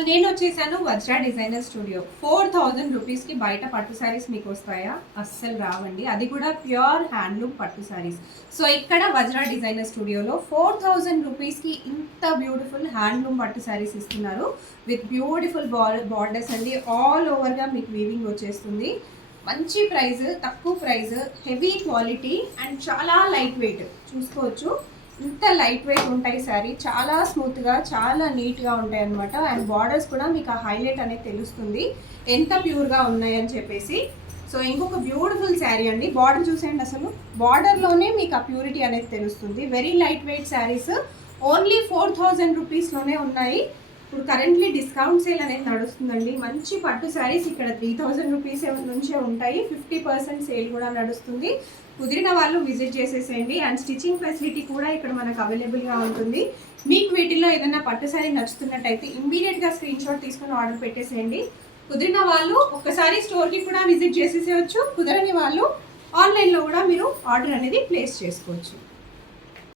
All, నేను వచ్చేసాను Vajra designer studio. 4000 రూపీస్కి బయట పట్టు శారీస్ మీకు వస్తాయా? అస్సలు రావండి. అది కూడా ప్యూర్ హ్యాండ్లూమ్ పట్టు శారీస్. సో ఇక్కడ వజ్రా డిజైనర్ స్టూడియోలో 4000 రూపీస్కి ఇంత బ్యూటిఫుల్ హ్యాండ్లూమ్ పట్టు శారీస్ ఇస్తున్నారు. విత్ బ్యూటిఫుల్ బార్డర్స్ అండి. ఆల్ ఓవర్గా మీకు వీవింగ్ వచ్చేస్తుంది. మంచి ప్రైస్, తక్కువ ప్రైస్, హెవీ క్వాలిటీ అండ్ చాలా లైట్ వెయిట్. చూసుకోవచ్చు ఇంత లైట్ వెయిట్ ఉంటాయి శారీ. చాలా స్మూత్గా, చాలా నీట్గా ఉంటాయి అనమాట. అండ్ బార్డర్స్ కూడా మీకు ఆ హైలైట్ అనేది తెలుస్తుంది ఎంత ప్యూర్గా ఉన్నాయని చెప్పేసి. సో ఇంకొక బ్యూటిఫుల్ శారీ అండి. బార్డర్ చూసేయండి, అసలు బార్డర్లోనే మీకు ఆ ప్యూరిటీ అనేది తెలుస్తుంది. Very light weight saris only 4000 రూపీస్లోనే ఉన్నాయి. ఇప్పుడు కరెంట్లీ డిస్కౌంట్ సేల్ అనేది నడుస్తుందండి. మంచి పట్టు శారీస్ ఇక్కడ 3000 రూపీస్ నుంచే ఉంటాయి. 50% సేల్ కూడా నడుస్తుంది. కుదిరిన వాళ్ళు విజిట్ చేసేసేయండి. అండ్ స్టిచ్చింగ్ ఫెసిలిటీ కూడా ఇక్కడ మనకు అవైలబుల్గా ఉంటుంది. మీకు వీటిల్లో ఏదైనా పట్టు శారీ నచ్చుతున్నట్టయితే ఇమ్మీడియట్గా స్క్రీన్ షాట్ తీసుకొని ఆర్డర్ పెట్టేసేయండి. కుదిరిన వాళ్ళు ఒక్కసారి స్టోర్కి కూడా విజిట్ చేసేసేయచ్చు. కుదరని వాళ్ళు ఆన్లైన్లో కూడా మీరు ఆర్డర్ అనేది ప్లేస్ చేసుకోవచ్చు.